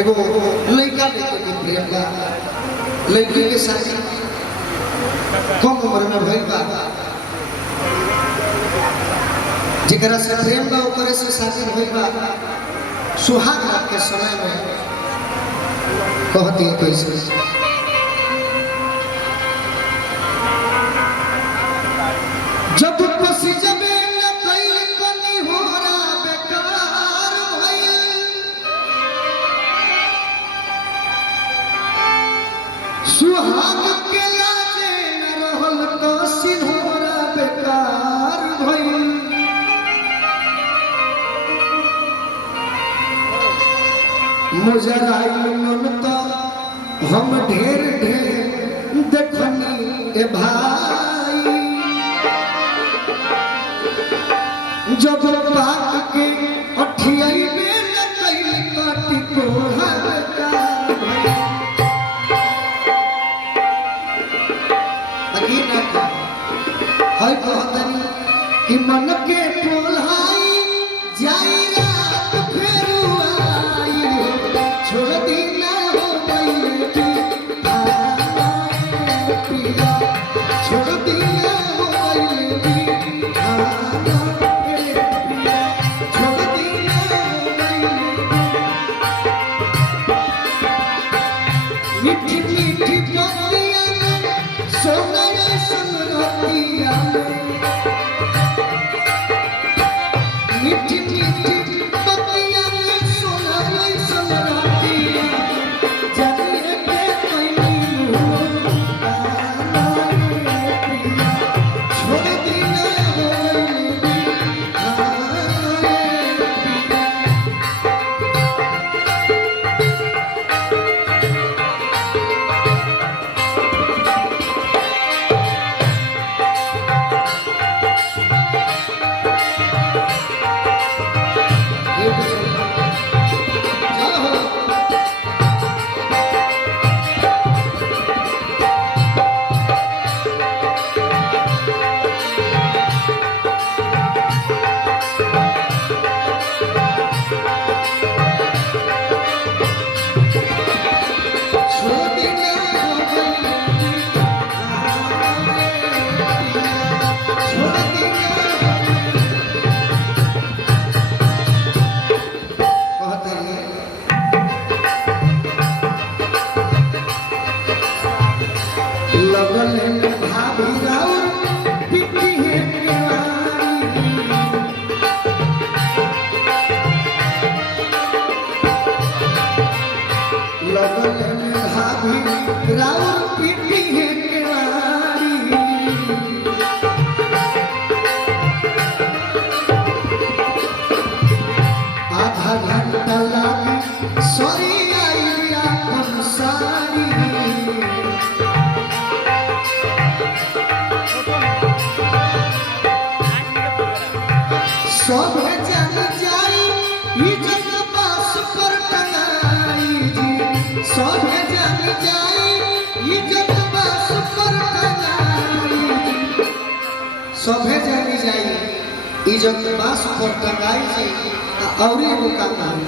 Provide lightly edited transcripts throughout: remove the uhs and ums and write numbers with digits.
एगो लड़का के प्रेम बा, लड़की के शादी कम उम्र में भइल बा, जेकरा से प्रेम बा ओकरे से शादी भइल बा। सुहाग रात के समय में कहती है कैसे, जब पसी जबे न कइल कनी होरा बेकार भइल, सुहाग के लाजे न रहल तो सिंहोरा बेकार भइल। मुजराई मन तो हम ढेर ढेर देखनी ए भाई, जब बात के अठियाई में न कई काटी तोड़ा बेकार भइल। अगी ना का है कहतनी कि मन के पोल्हाई जाई रात फेरू आई, छोड़ दी ना हो गई पिया, छोड़ दी ना हो गई पिया, छोड़ दी ना हो गई। मीठी मीठी पतिया सोना सुनरतिया, मीठी मीठी पतिया सोना सुनरतिया, जाने के कैनी छोड़ दी ना हो सब जान जाई इज्जत बास पर टंगाई जी, सब जान जाई इज्जत बास पर टंगाई जी, सब जान जाई इज्जत बास पर टंगाई जी। और एगो काम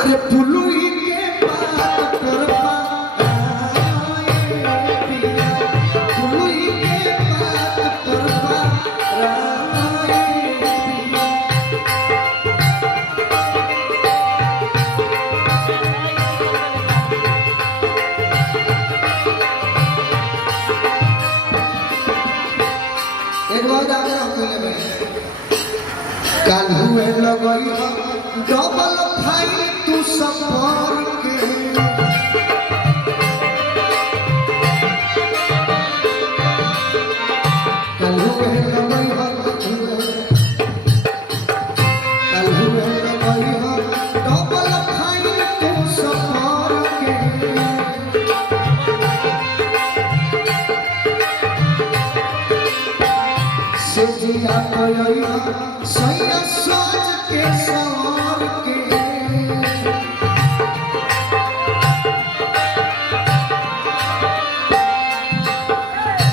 अरे पुलुई के बात पर पुलुई के बात पर काल हुए लगई हो डबल फाइल तू सफर के, काल हुए लगई हो, काल हुए लगई हो डबल फाइल तू सफर के, से जिया कोई सैया सोच के सवार के,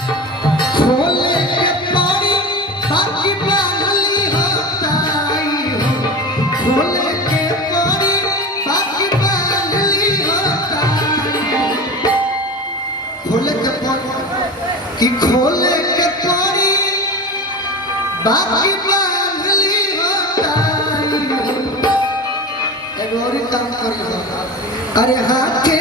खोले के पारी बाकी बांधली होताई हो, खोले के पारी बाकी बांधली कि खोले के पड़ी बाकी बांधली होताई एगो और काम करी हो अरे हाथे